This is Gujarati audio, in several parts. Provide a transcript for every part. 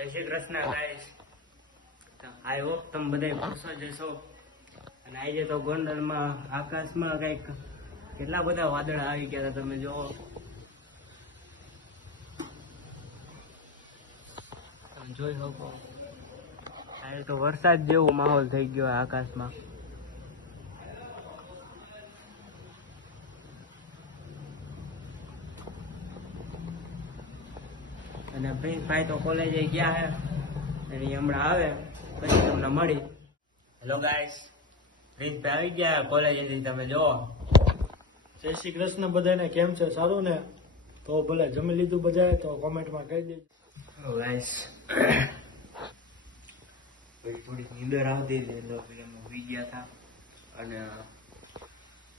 જય શ્રી કૃષ્ણ ગાઈશ આઈ હોપ તમે બધા ખુશ જ હશો. અને આજે તો ગોંડલમાં, આકાશમાં કંઈક કેટલા બધા વાદળ આવી ગયા હતા, તમે જોવો જોઈ શકો. આજે તો વરસાદ જેવો માહોલ થઈ ગયો આકાશમાં. અને પ્રિન્સભાઈ તો કોલેજે ગયા હે. અને હમણાં આવે પછી તમને મળી. હેલો ગાઈસ પ્રિન્સભાઈ આવી ગયા કોલેજેથી તમે જો જય શ્રી કૃષ્ણ બધાને કેમ છે? સારું ને? તો ભલે જમી લીધું બધાએ તો કોમેન્ટમાં કહી દેજો. હેલો ગાઈસ પછી થોડીક નીંદર આવતી હતી એટલે પછી અમે ઊભી ગયા હતા અને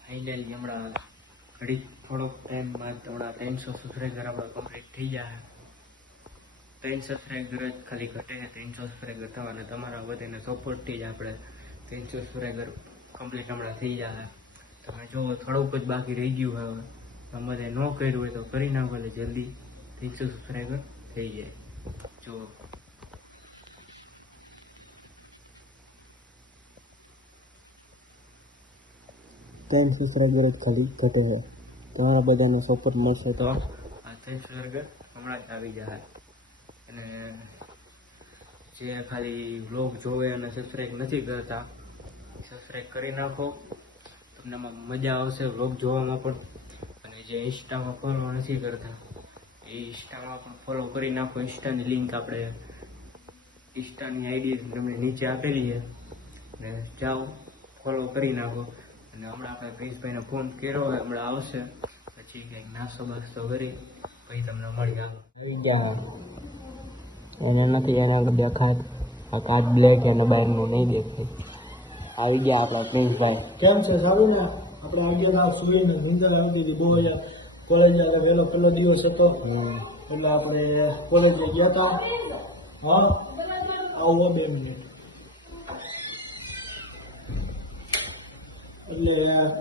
ફાઇનલી હમણાં ઘડી થોડોક ટાઈમ બાદ હમણાં ત્રણસો સબસ્ક્રાઈબર આપણા કમ્પ્લીટ થઈ જાય ત્રણ સબસ્ક્રાઈબર જ ખાલી ઘટે છે ત્રણસો સબસ્ક્રાઈબર થવાના. તમારા બધાને સપોર્ટથી જ આપણે ત્રણસો સબસ્ક્રાઈબર કમ્પ્લીટ હમણાં થઈ જાય. તમે જો થોડુંક જ બાકી રહી ગયું હવે તમારે ન કર્યું હોય તો કરી નાખો એટલે જલ્દી ત્રણસો સબસ્ક્રાઈબર થઈ જાય. જો. ત્રણ સબસ્ક્રાઈબર જ ખાલી ઘટે છે તમારા બધાને સપોર્ટ મળશે તો? આ ત્રણ સબસ્ક્રાઈબર હમણાં જ આવી જાય. અને જે ખાલી વ્લોગ જોવે અને સબસ્ક્રાઈબ નથી કરતા સબસ્ક્રાઈબ કરી નાખો. તમને મજા આવશે વ્લોગ જોવામાં પણ. અને જે ઇન્સ્ટામાં ફોલો નથી કરતા, એ ઇન્સ્ટામાં પણ ફોલો કરી નાખો. ઇન્સ્ટાની લિંક આપણે, ઇન્સ્ટાની આઈડી તમને નીચે આપેલી છે. ને જાઓ ફોલો કરી નાખો. અને હમણાં આપણે પ્રિન્સભાઈને ફોન કર્યો હોય, હમણાં આવશે. પછી કંઈક નાસ્તો બાસ્તો કરી, પછી તમને મળી આવો. આવી ગયા એને નથી એના આગળ દેખાત આ કાર્ડ બ્લેક એને બહારનું નહીં દેખાય. આવી ગયા આપણા પ્રિન્સભાઈ. કેમ છે? સારું ને? આપણે આગળ રાત સુઈને નિંદર આવતી હતી. બહુ હજાર કોલેજ આગળ વહેલો પહેલો દિવસ હતો. એટલે આપણે કોલેજ ગયા હતા હા? આવો બે મિનિટ. એટલે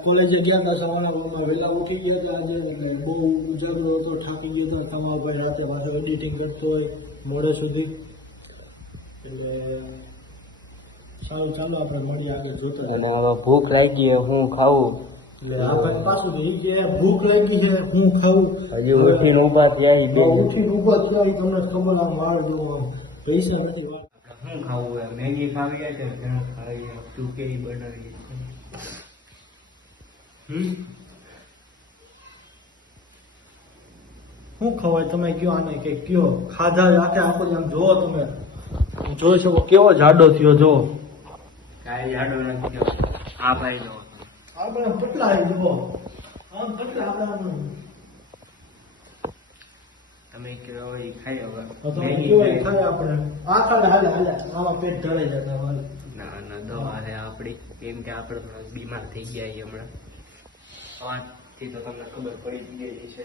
કોલેજે ગયા હતા સવારના વહેલા ઉઠી ગયા હતા આજે એટલે બહુ ઉજાગરો હતો થાકી ગયો હતો તમારો ભાઈ રાતે પાછો એડિટિંગ કરતો હોય મોડે સુધી. એટલે સારું ચાલો આપણે મળીએ આગળ જોતા અને હવે ભૂખ લાગી છે હું ખાવું? એટલે આ પાછું ઈ કે ભૂખ લાગી છે હું ખાવું? હજી ઉઠીને ઊભા થયા બે ઊભા થયા તમને ખબર આમ મારે જો પૈસા નથી વાળા. શું ખાવું મેગી ખાવી છે કે ખાવી કેવી બનાવી શું ખવાય તમે કયો આને કે કયો? ખાધા રાતે આખો આમ જોવો તમે. જોઈ શકો કેવો જાડો થયો જો કાંઈ જાડો નથી આ ભાઈ નો આપણે પટલા આવી જુઓ. આમ પટલા આપણે તમે કયો એ ખાઈ હવે. ખાઈ. આપણે? આ ખાડે હાલે હાલે. આમાં પેટ ઢળાઈ જતા ના ના દવા છે કેમ કે આપણે થોડા બીમાર થઈ ગયા હમણાં. સવારથી તો તમને ખબર પડી ગયેલી છે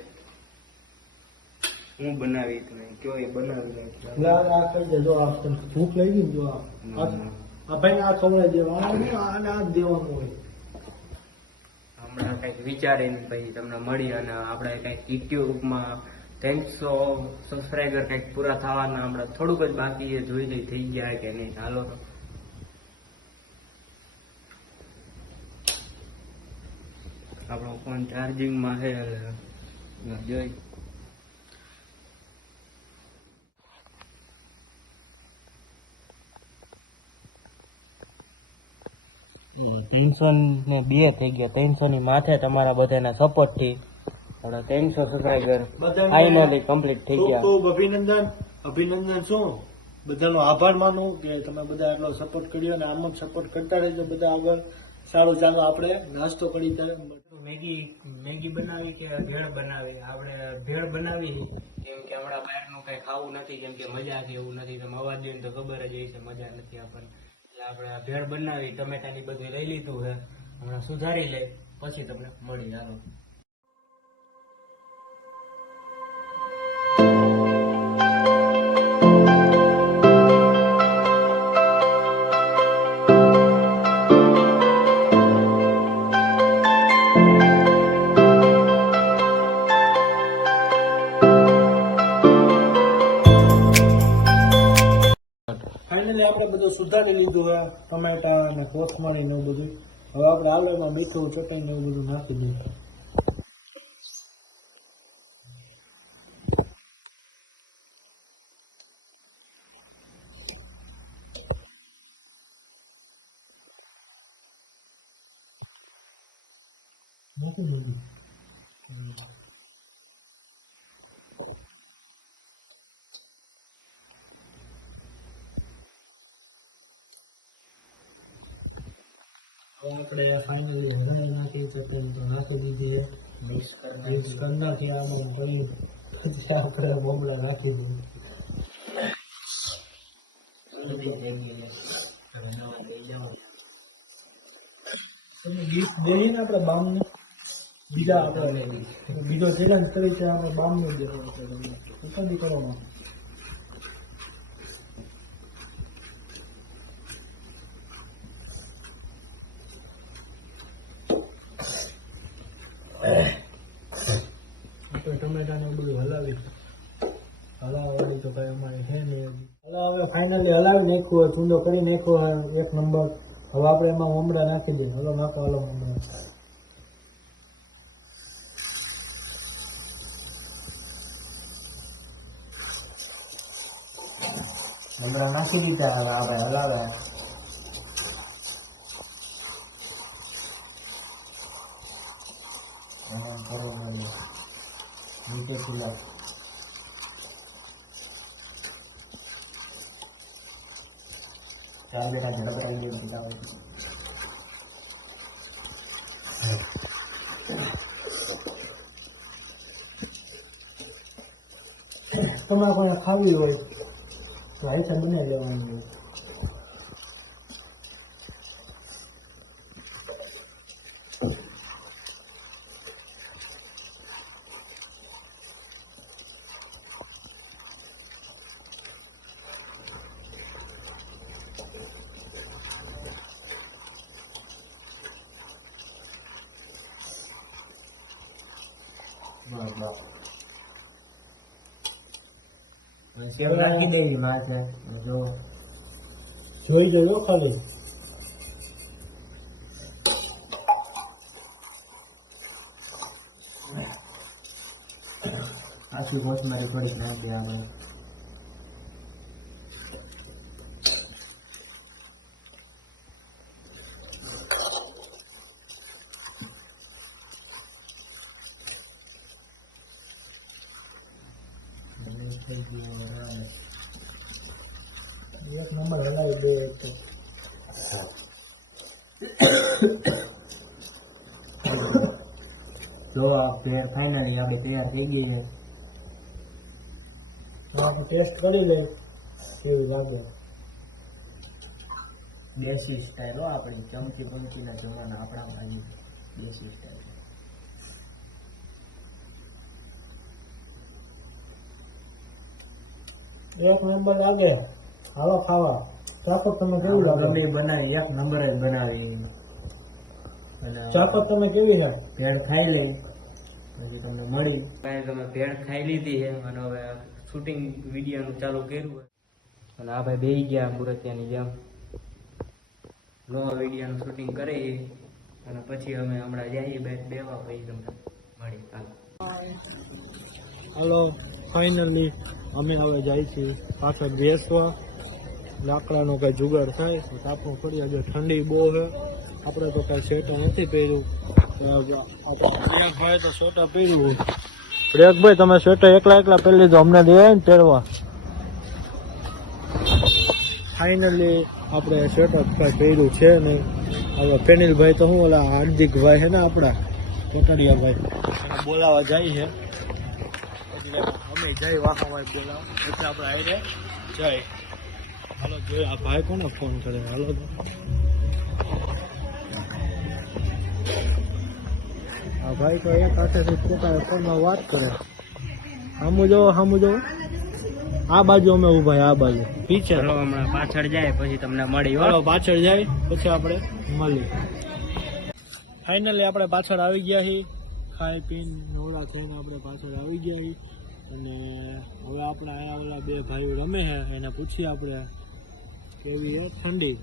હું બનાવી તમે કયો એ બનાવી આ કરી દેજો આ ભૂખ લઈ ને જો આ. ભાઈ આ ખવડાવી દેવાનું. આને આ દેવાનું હોય. હમણાં કંઈક વિચારીને પછી તમને મળી અને આપણે કંઈક યુટ્યુબમાં ત્રણસો સબસ્ક્રાઈબર કંઈક પૂરા થવાના હમણાં થોડુંક જ બાકી જોઈ લઈ થઈ ગયા કે નહીં. હાલો આપણો ફોન ચાર્જિંગમાં છે એટલે જોઈ. ત્રણસો ને બે થઈ ગયા. ત્રણસો ની માથે તમારા બધાના સપોર્ટથી. ત્રણસો સબસ્ક્રાઈબર ફાઇનલી કમ્પ્લીટ થઈ ગયા. ખૂબ અભિનંદન. અભિનંદન શું? બધાનો આભાર માનું કે તમે બધા એટલો સપોર્ટ કર્યો અને આમ જ સપોર્ટ કરતા રહેજો બધા આગળ. સારું ચાલો આપણે નાસ્તો કરી ત્યારે મેગી મેગી બનાવી કે ભેળ બનાવી? આપણે ભેળ બનાવી કેમ કે હમણાં બહારનું કઈ ખાવું નથી કેમ કે મજા છે એવું નથી. તમે અવાજ તો ખબર જ છે, મજા નથી આપણને એટલે આપણે ભેળ બનાવી, ટમેટાની બધું લઈ લીધું છે. હમણાં સુધારી લે પછી તમને મળી ચાલો બધું લીધું છે ટમેટા અને કોથમરી ને એવું બધું. હવે આપણે આલૂમાં મીઠું ચટણી ને એવું બધું નાખી દઈએ નાખી દીધું હવે આપણે ફાઇનલી હરાઈ નાખી ચટણી તો નાખી દીધી મિક્સ કરી નાખી આમાં પછી આપણે નાખી દઈએ ને આપણે બામને બીજા આપણે બીજો ચેલેન્જ કરી છે આપણે બામને દેવાનો છે તમને. ઉપાધિ કરવામાં ટમેટાને બધું હલાવી હલાવવાની તો કઈ અમારી છે નહીં હલા હવે ફાઇનલી હલાવી નાખ્યું ચૂંડો કરી નાખ્યો એક નંબર. હવે આપણે એમાં મમરા નાખી દઈએ. હલો, નાખો, હલો, મમરા. મમરા નાખી દીધા, હવે આપણે હલાવે. એને કરવું નીચે ખુલ્લા ચાર બેટા ઝડપ આવી ગયું પિતા હોય તમારે કોઈ ખાવી હોય તો આઈસા બનાવી લેવાની હોય સેવ નાખી દેવી માથે? જો. જોઈ જજો ખાલી. આખી મારી થોડીક નાખી આપણે થઈ ગયું બરાબર. એક નંબર હલાવી દે એક તો. જો આ ભેળ ફાઇનલી આપણી તૈયાર થઈ ગઈ છે. આપણે ટેસ્ટ કરી લે કેવી લાગે. દેશી સ્ટાઈલ હો આપણી ચમચી પંચીના જમાના આપણા ભાઈ દેશી સ્ટાઈલ એક નંબર લાગે હાલો ખાવા. ચાકો તમે કેવું લાગે? રબડી બનાવી એક નંબર જ બનાવી. ચાકો તમે કેવી છે? ભેળ ખાઈ લઈ. પછી તમને મળી. તમે ભેળ ખાઈ લીધી છે અને હવે શૂટિંગ વિડીયોનું ચાલુ કર્યું અને આ ભાઈ બેહી ગયા મુરતિયાની જેમ. નવા વિડીયોનું શૂટિંગ કરી અને પછી અમે હમણાં જઈએ બે બેવા પછી તમને મળી. ચાલો હાલો ફાઇનલી અમે હવે જાય છીએ પાછળ બેસવા લાકડાનો કઈ જુગાડ થાય, તો તાપણું પડી આજે ઠંડી બહુ છે. આપણે તો કઈ સ્વેટર નથી પહેર્યું. ભાઈ તો સ્વેટર પહેર્યું પ્રિયકભાઈ તમે સ્વેટર એકલા એકલા પહેરી લીધું, અમને દે ને પહેરવા ફાઇનલી આપણે સ્વેટર કાંઈ પહેર્યું છે નહીં. હવે પેનિલભાઈ તો શું ઓલા હાર્દિકભાઈ છે ને આપણા? કોટડિયાભાઈ બોલાવા જાય છે. એટલે અમે જય વાંકાભાઈ બોલાવ. એટલે આપણે આવીને જય. હાલો જોઈએ આ ભાઈ કોને ફોન કરે? હાલો. આ ભાઈ તો એક હાથેથી પોતાના ફોનમાં વાત કરે. સામું જોવો આ બાજુ અમે ઊભા આ બાજુ. પીચર હમણાં પાછળ જાય પછી તમને મળી વાળો પાછળ જાય પછી આપણે મળીએ. ફાઇનલી આપણે પાછળ આવી ગયા છીએ. ખાઈ પીને નવરા થઈને આપણે પાછળ આવી ગયા છીએ. અને હવે આપણે અહીંયા ઓલા બે ભાઈઓ રમે છે એને પૂછીએ આપણે કેવી છે? ઠંડી.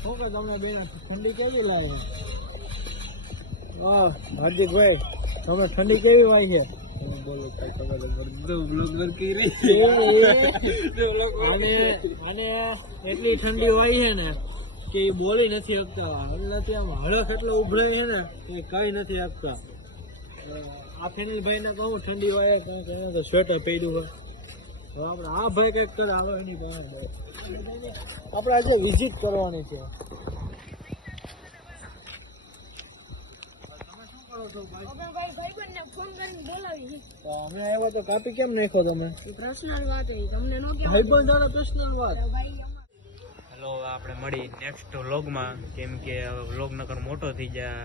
શું કે તમને બેન ઠંડી કેવી લાગે? હા હાર્દિકભાઈ તમને ઠંડી કેવી લાગે બોલો અને એટલી ઠંડી હોય છે ને કે એ બોલી નથી શકતા. એટલે આમ હળખ એટલે ઉભરાય છે ને એ કઈ નથી આપતા આ ફેનિલભાઈને કહું ઠંડી વાય કારણ કે એને તો સ્વેટર પહેર્યું હોય. હવે આપણે આ ભાઈ કંઈક કરે આવે એની પાસે આપણે આજે વિઝિટ કરવાની છે. અમે આવ્યા તો કાપી કેમ નાખો તમે? પર્સનલ વાત પર્સનલ વાત. હેલો આપણે મળી નેક્સ્ટ વ્લોગમાં કેમ કે વ્લોગ મોટો થઈ જાય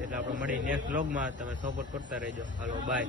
એટલે આપણે મળી નેક્સ્ટ વ્લોગમાં તમે સપોર્ટ કરતા રહેજો. Hello by